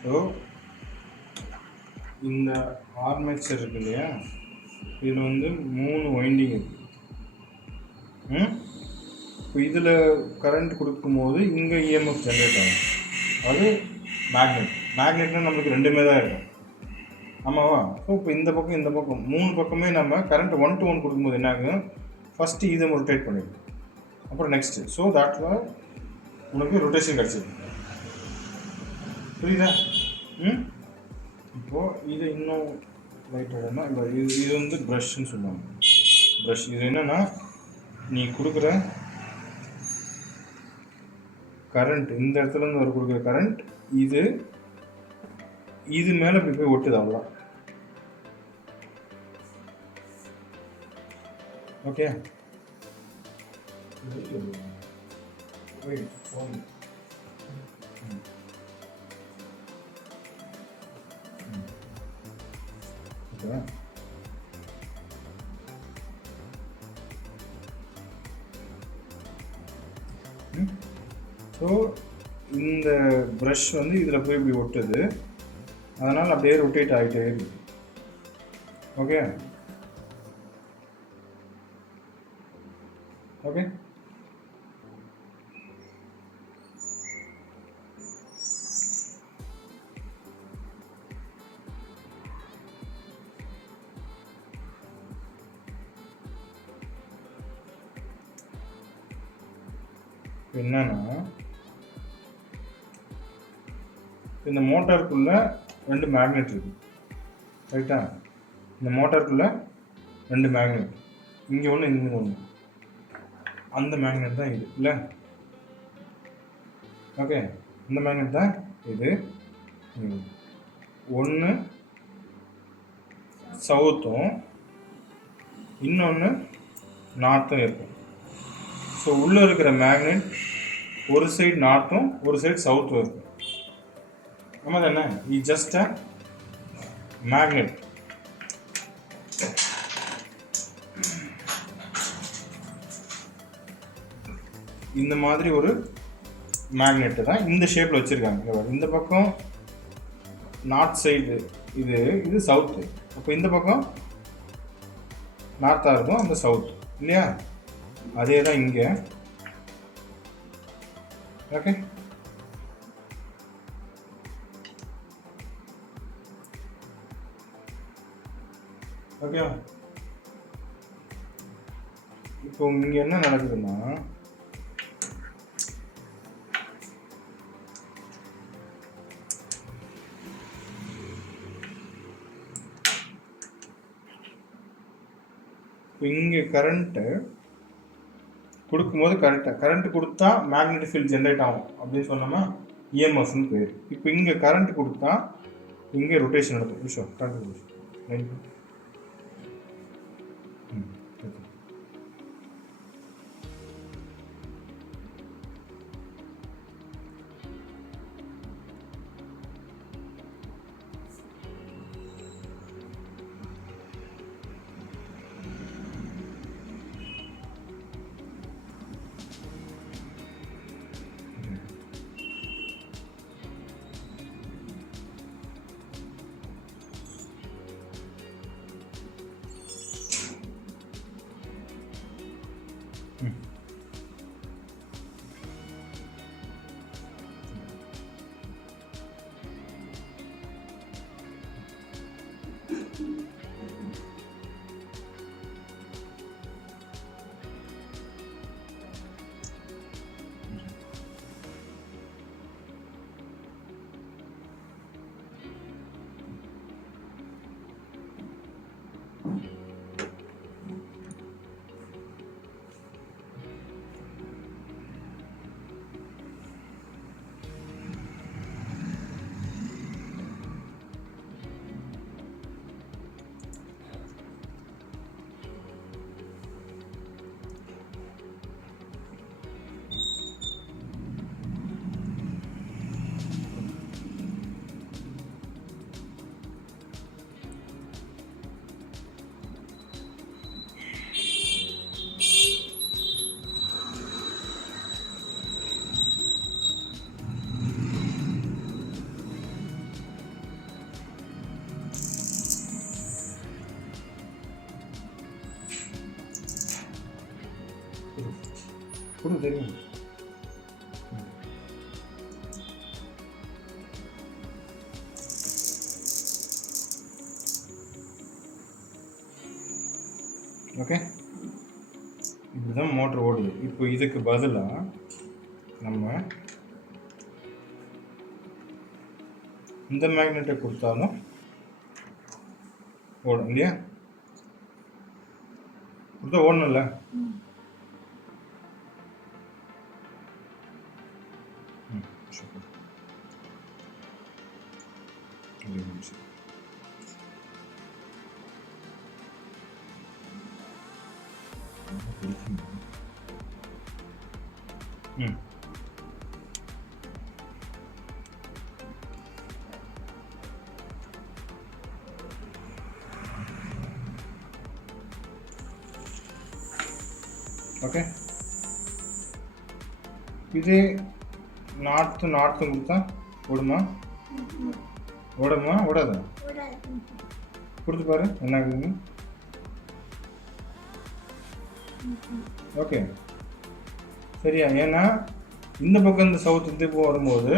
So இந்த armature இருக்கு இல்லையா, இதில் வந்து 3 வைண்டிங் இருக்கு. இப்போ இதில் கரண்ட் கொடுக்கும்போது இங்கே இஎம்எஃப் ஜென்ரேட் ஆகும். அது மேக்னெட்னா நம்மளுக்கு ரெண்டுமே தான் இருக்கும், ஆமாவா? ஸோ இப்போ இந்த பக்கம் இந்த பக்கம் 3 பக்கமே நம்ம கரண்ட் 1 to 1 கொடுக்கும்போது என்ன ஆகும், ஃபஸ்ட்டு இதை ரொட்டேட் பண்ணிடும், அப்புறம் நெக்ஸ்ட்டு. ஸோ தாட்டில் உனக்கு ரொட்டேஷன் கிடச்சிது. புரியுதா? இப்போது இது இன்னும் லைட்டாக இப்போ இது வந்து ப்ரஷ்ன்னு சொல்லுவாங்க. ப்ரஷ் இது என்னென்னா, நீ கொடுக்குற கரண்ட் இந்த இடத்துலேருந்து வர கொடுக்குற கரண்ட் இது மேலே இப்படி போய் ஒட்டுது, அவ்வளோதான். Okay, okay. ஸோ இந்த ப்ரஷ் வந்து இதில் போய் இப்படி ஒட்டுது, அதனால் அப்படியே ரொட்டேட் ஆகிட்டே இருக்குது. Okay okay. என்னன்னா, இந்த மோட்டாருக்குள்ள 2 மேக்னெட் இருக்கு, ரைட்டா? இந்த மோட்டாருக்குள்ள 2 மேக்னெட், இங்கே ஒன்று இங்கே ஒன்று. அந்த மேக்னெட் தான் இது இல்லை? ஓகே, இந்த மேக்னெட் தான் இது. ஒன்று சவுத்தும் இன்னொன்று நார்த்தும் இருக்கும். ஸோ உள்ளே இருக்கிற மேக்னெட் ஒரு சைடு நார்த்தும் ஒரு சைடு சவுத்தும் இருக்கும். ஆமாம் தானே? இது ஜஸ்ட் அ மேக்னெட். இந்த மாதிரி ஒரு மேக்னெட்டு தான் இந்த ஷேப்பில் வச்சுருக்காங்க. இந்த பக்கம் நார்த் சைடு, இது சவுத்து. அப்போ இந்த பக்கம் நார்த்தாக இருக்கும், அந்த சவுத் இல்லையா? அதே தான் இங்கே. Okay, okay. இப்போ இங்கே என்ன நடக்குதுன்னா, இங்கே கரண்ட்டு கொடுக்கும்போது கரண்ட் கொடுத்தா மேக்னெட்டிக் ஃபீல்ட் ஜென்ரேட் ஆகும் அப்படின்னு சொன்னோம்னா இஎம்எஃப்னு பேர். இப்போ இங்கே கரண்ட் கொடுத்தா இங்கே ரொட்டேஷன் நடக்கும். விஷயம் கரண்ட் கொடு தெரியும். ஓகே, இப்படிதான் மோட்டர் ஓடுது. இப்போ இதுக்கு பதிலாக நம்ம இந்த மேக்னெட்டை கொடுத்தாலும் ஓடும் இல்லையா? கொடுத்தா ஓடணும்ல. ஓகே, இது நார்த்து கொடுத்தா ஓடுமா? ஓடாதா? கொடுத்து பாரு என்ன ஆகுதுன்னு. ஓகே சரியா? ஏன்னா இந்த பக்கம் இந்த சவுத் இந்த இப்போ வரும்போது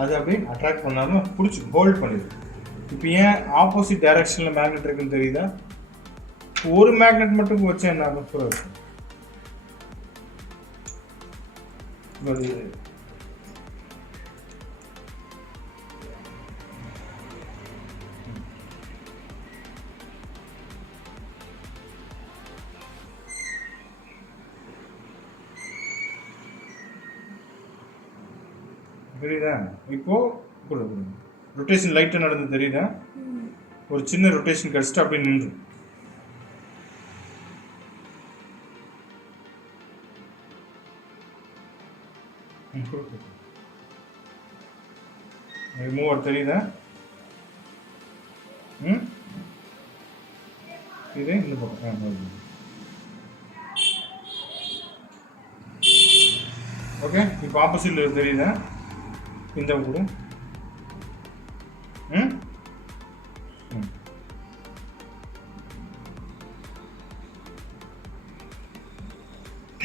அது அப்படியே அட்ராக்ட் பண்ணாலும் பிடிச்சி ஹோல்ட் பண்ணிடுது. இப்போ ஏன் ஆப்போசிட் டைரக்ஷனில் மேக்னெட் இருக்குன்னு தெரியுதா? ஒரு மேக்னெட் மட்டும் வச்சா என்ன ஆகும்? தெரியுதா? இப்போ ரொட்டேஷன் லைட்டாக நடந்து தெரியுதா? ஒரு சின்ன ரொட்டேஷன் கழிச்சுட்டு அப்படியே நின்று. மூவர் தெரியுதா? இது இந்த பக்கம். ஓகே, இப்போ ஆப்போசிட்ல தெரியுதா? இந்த கூட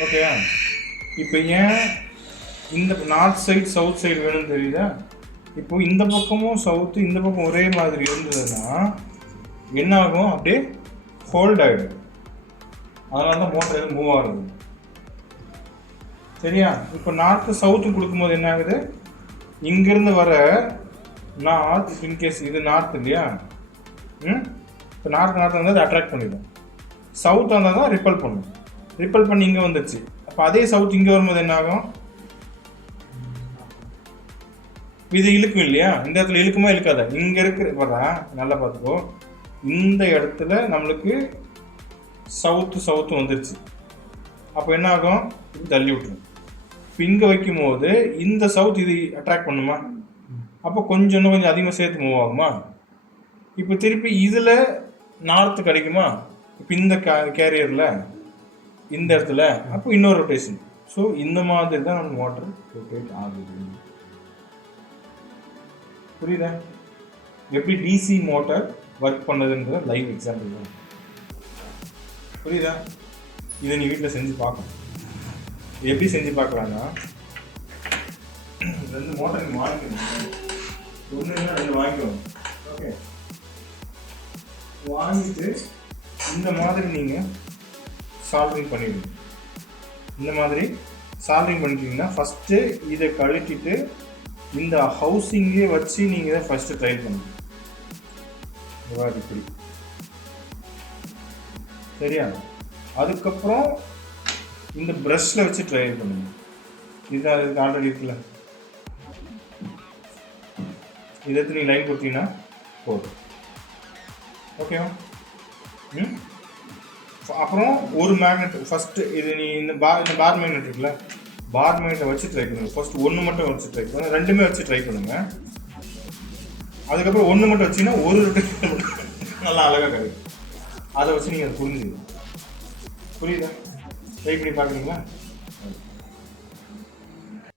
ஓகேயா? இப்போ ஏன் இந்த நார்த் சைடு சவுத் சைடு வேணும்னு தெரியுதா? இப்போ இந்த பக்கமும் சவுத்து இந்த பக்கம் ஒரே மாதிரி இருந்ததுன்னா என்ன ஆகும்? அப்படியே ஹோல்ட் ஆகிடும். அதனால தான் மோட்டர் எதுவும் மூவ் ஆகுது. சரியா? இப்போ நார்த்து சவுத்து கொடுக்கும்போது என்ன ஆகுது? இங்கிருந்து வர நார்த், இன்கேஸ் இது நார்த் இல்லையா? இப்போ நார்த் வந்து அட்ராக்ட் பண்ணிடும். சவுத் வந்தால் தான் ரிப்பல் பண்ணும். ரிப்பல் பண்ணி இங்கே வந்துடுச்சு. அப்போ அதே சவுத் இங்கே வரும்போது என்ன ஆகும்? இது இழுக்கும் இல்லையா? இந்த இடத்துல இழுக்குமா இழுக்காத? இங்கே இருக்கிற பார்த்தா நல்லா பார்த்துக்கோ, இந்த இடத்துல நம்மளுக்கு சவுத்து வந்துருச்சு. அப்போ என்ன ஆகும்? இது தள்ளி விட்டுரும். இப்போ இங்கே வைக்கும் போது இந்த சவுத் இது அட்ராக்ட் பண்ணுமா? அப்போ கொஞ்சம் அதிகமாக சேர்த்து மூவ் ஆகுமா? இப்போ திருப்பி இதில் நார்த்து கிடைக்குமா? இப்போ இந்த கேரியரில் இந்த இடத்துல அப்போ இன்னொரு ரொட்டேஷன். ஸோ இந்த மாதிரி தான் நம்ம மோட்டர் ரொட்டேட் ஆகுது. புரியுதா? எப்படி டிசி மோட்டார் ஒர்க் பண்ணதுன்ற லைவ் எக்ஸாம்பிள் தான். புரியுதா? இதை நீ வீட்டில் செஞ்சு பார்க்கணும். எப்படி செஞ்சு பார்க்கலான்னா, 2 மோட்டர் நீங்கள் வாங்கிக்கணும். ஒன்று 2 வாங்கிக்கணும். ஓகே, வாங்கிட்டு இந்த மாதிரி நீங்கள் சால்ட்ரிங் பண்ணிடுங்க. இந்த மாதிரி சால்ட்ரிங் பண்ணிட்டீங்கன்னா ஃபஸ்ட்டு இதை கழட்டிட்டு இந்த ஹவுசிங்கே வச்சு நீங்கள் இதை ஃபஸ்ட்டு ட்ரை பண்ணுங்க. இப்படி சரியா? அதுக்கப்புறம் இந்த ப்ரஷ்ல வச்சு ட்ரை பண்ணுங்க. இதுதான் இதுக்கு ஆல்ரெடி இருக்குல்ல, இதை எடுத்து நீங்கள் லைன் கொடுத்தீங்கன்னா போதும். ஓகேவா? அப்புறம் ஒரு மேக்னெட் ஃபஸ்ட்டு இது நீ இந்த பார் மேக்னெட் இருக்குல்ல, பார் மேக்னெட்டை வச்சு ட்ரை பண்ணுங்க. ஃபர்ஸ்ட் 1 மட்டும் வச்சு ட்ரை பண்ணுங்க, 2மே வச்சு ட்ரை பண்ணுங்க. அதுக்கப்புறம் 1 மட்டும் வச்சிங்கன்னா ஒரு ரொட்டேஷன் நல்லா அழகாக கிடைக்கும். அதை வச்சு நீங்கள் அதை புரிஞ்சுக்கணும். புரியுதா? ட்ரை பண்ணி பார்க்குறீங்களா?